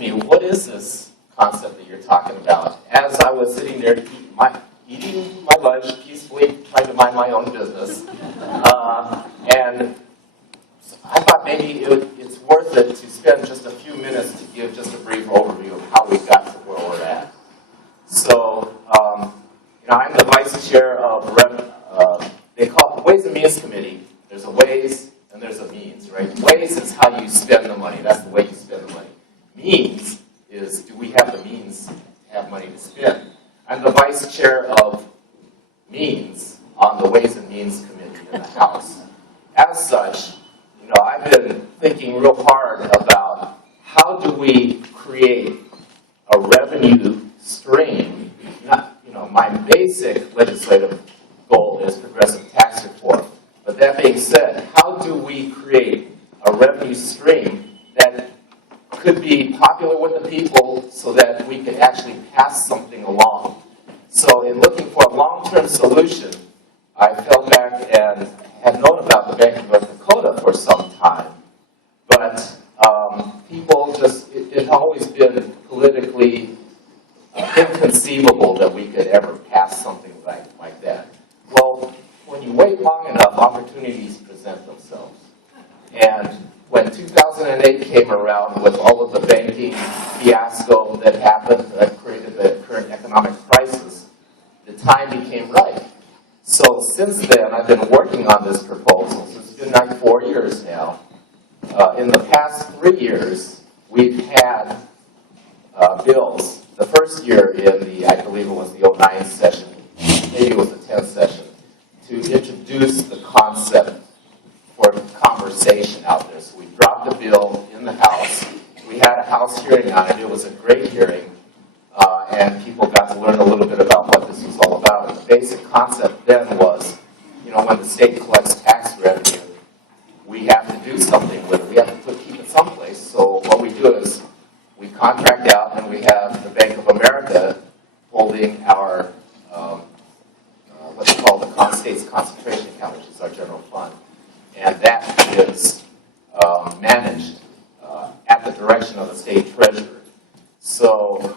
me, what is this concept that you're talking about? As I was sitting there eating my lunch, peacefully trying to mind my own business, and I thought maybe it's worth it to spend just a few minutes to give just a brief overview of how we got to where we're at. So, I'm the vice chair of they call it Ways and Means Committee. There's a ways and there's a means, right? Ways is how you spend the money. That's the way you spend the money. Means is, do we have the means to have money to spend? I'm the vice chair of Means on the Ways and Means Committee in the House. As such, I've been thinking real hard about how do we create a revenue stream. My basic legislative goal is progressive tax reform. But that being said, how do we create a revenue stream that could be popular with the people so that we could actually pass something along? So in looking for a long-term solution, I fell back and had known about the Bank of North Dakota for some time. But people it had always been politically inconceivable that we could ever pass something like that. Well, when you wait long enough, opportunities present themselves. And when 2008 came around with all of the banking fiasco that happened, that created the current economic crisis, the time became right. So since then, I've been working on this proposal. So it's been like 4 years now. In the past 3 years, we've had bills. The first year in I believe it was the 09 session, maybe it was the 10th session, to introduce the concept for conversation out there. So we dropped a bill in the House. We had a House hearing on it. It was a great hearing, and people got to learn a little bit about what this was all about. And the basic concept then was, when the state collects tax revenue, we have to do something with it. We have to keep it someplace. So what we do is we contract out, and we have the Bank of America holding our what's called the State's Concentration Account, which is our general fund. And that is managed at the direction of the state treasurer. So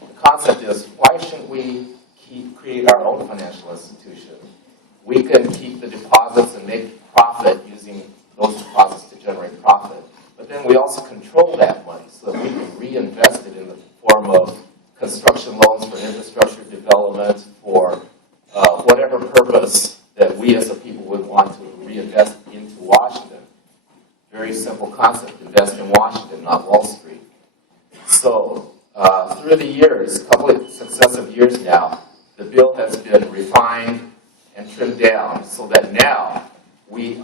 the concept is, why shouldn't we create our own financial institution? We can keep the deposits and make profit using those deposits to generate profit. But then we also control that money so that we can reinvest it in the form of construction loans for infrastructure development, for whatever purpose that we as a people would want to reinvest into Washington. Very simple concept, invest in Washington, not Wall Street. So through the years, a couple of successive years now, the bill has been refined and trimmed down so that now we've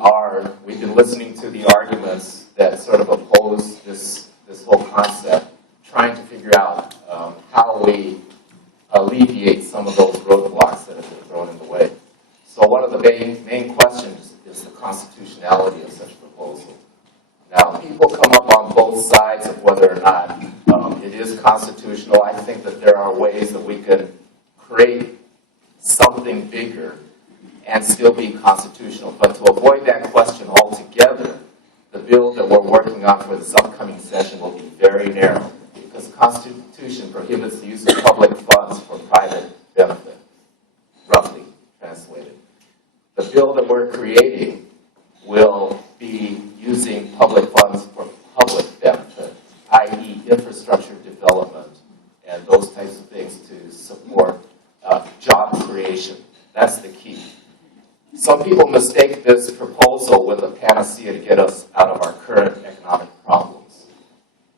been listening to the arguments that sort of oppose this whole concept, trying to figure out how we alleviate some of those roadblocks that have been thrown in the way. So one of the main questions is the constitutionality of such a proposal. Now, people come up on both sides of whether or not it is constitutional. I think that there are ways that we can create something bigger and still be constitutional. But to avoid that question altogether, the bill that we're working on for this upcoming session will be very narrow, because the Constitution prohibits the use of public funds for private benefit, roughly translated. The bill that we're creating will be using public funds for public benefit, i.e. infrastructure development and those types of things to support job creation. That's the key. Some people mistake this proposal with a panacea to get us out of our current economic problems.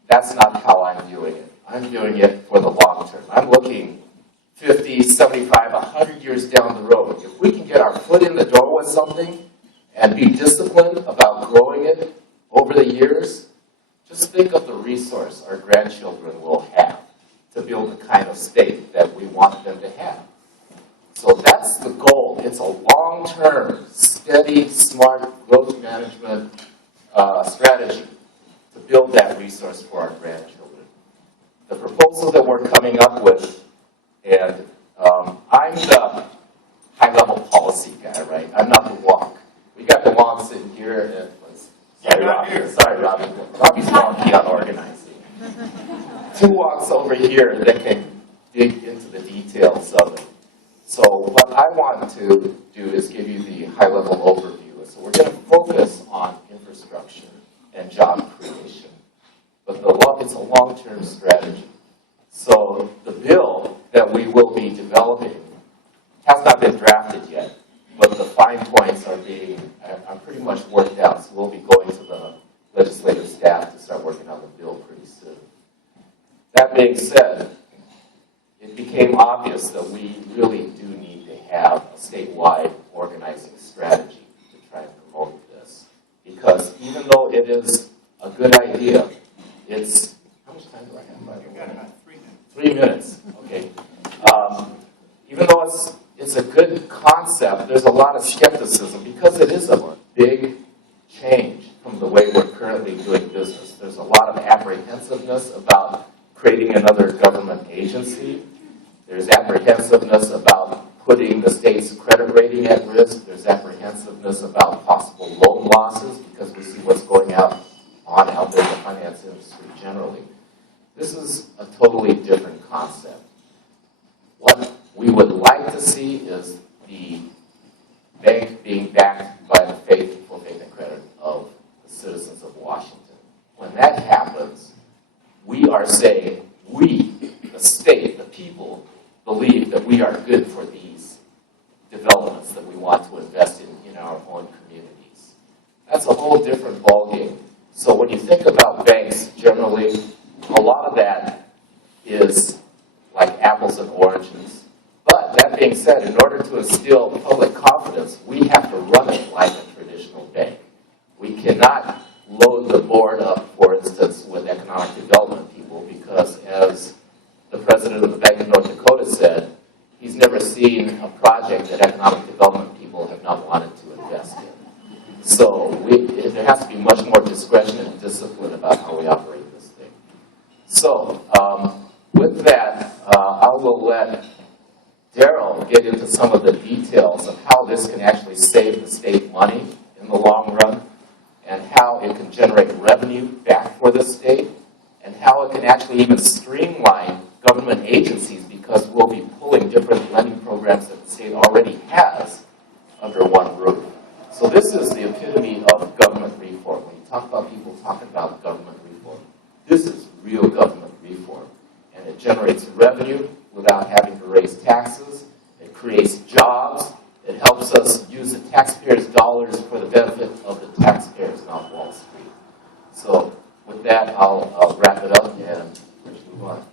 That's not how I'm viewing it. I'm viewing it for the long term. I'm looking 50, 75, 100 years down the road. If we can get our foot in the door with something and be disciplined about growing it over the years, just think of the resource our grandchildren will have to build the kind of state that we want them to have. So that's the goal. It's a long-term, steady, smart growth management strategy to build that resource for our grandchildren. The proposal that we're coming up with, and I'm the high-level policy guy, right? I'm not the wonk. We got the wonk sitting here. Sorry, Robbie. Robbie's wonky on organizing. two walks over here that can dig into the details of it. So what I want to do is give you the high-level overview. So we're going to focus on infrastructure and job creation. But it's a long-term strategy. So the bill that we will be developing has not been drafted yet, but the fine points are pretty much worked out. So we'll be going to the legislative staff to start working on the bill pretty soon. That being said, it became obvious that we really do need to have a statewide organizing strategy to try and promote this. Because even though it is a good idea, it's... How much time do I have? You've got about 3 minutes. 3 minutes, okay. Even though it's a good concept, there's a lot of skepticism because it is a big change from the way we're currently doing business. There's a lot of apprehensiveness about creating another government agency. There's apprehensiveness about putting the state's credit rating at risk. There's apprehensiveness about possible loan losses because we see what's going on out there in the finance industry generally. This is a totally different concept. What we would like to see is the bank being backed by the full faith and credit of the citizens of Washington. When that happens, we are saying, we, the state, the people, believe that we are good for these developments that we want to invest in our own communities. That's a whole different ballgame. So when you think about banks, generally, a lot of that is like apples and oranges. But that being said, in order to instill public confidence, we have to run it like a traditional bank. We cannot load the board up, for instance, with economic development people because, as the president of the Bank of North Dakota said, he's never seen a project that economic development people have not wanted to invest in. So there has to be much more discretion and discipline about how we operate this thing. So with that, I will let Daryl get into some of the details of how this can actually save the state money in the long run, and how it can generate revenue back for the state, and how it can actually even streamline government agencies because we'll be pulling different lending programs that the state already has under one roof. So this is the epitome of government reform. When you talk about people talking about government reform, this is real government reform. And it generates revenue without having to raise taxes. It creates jobs. It helps us use the taxpayers' dollars for the benefit of the taxpayers, not Wall Street. So with that, I'll wrap it up and let's move on.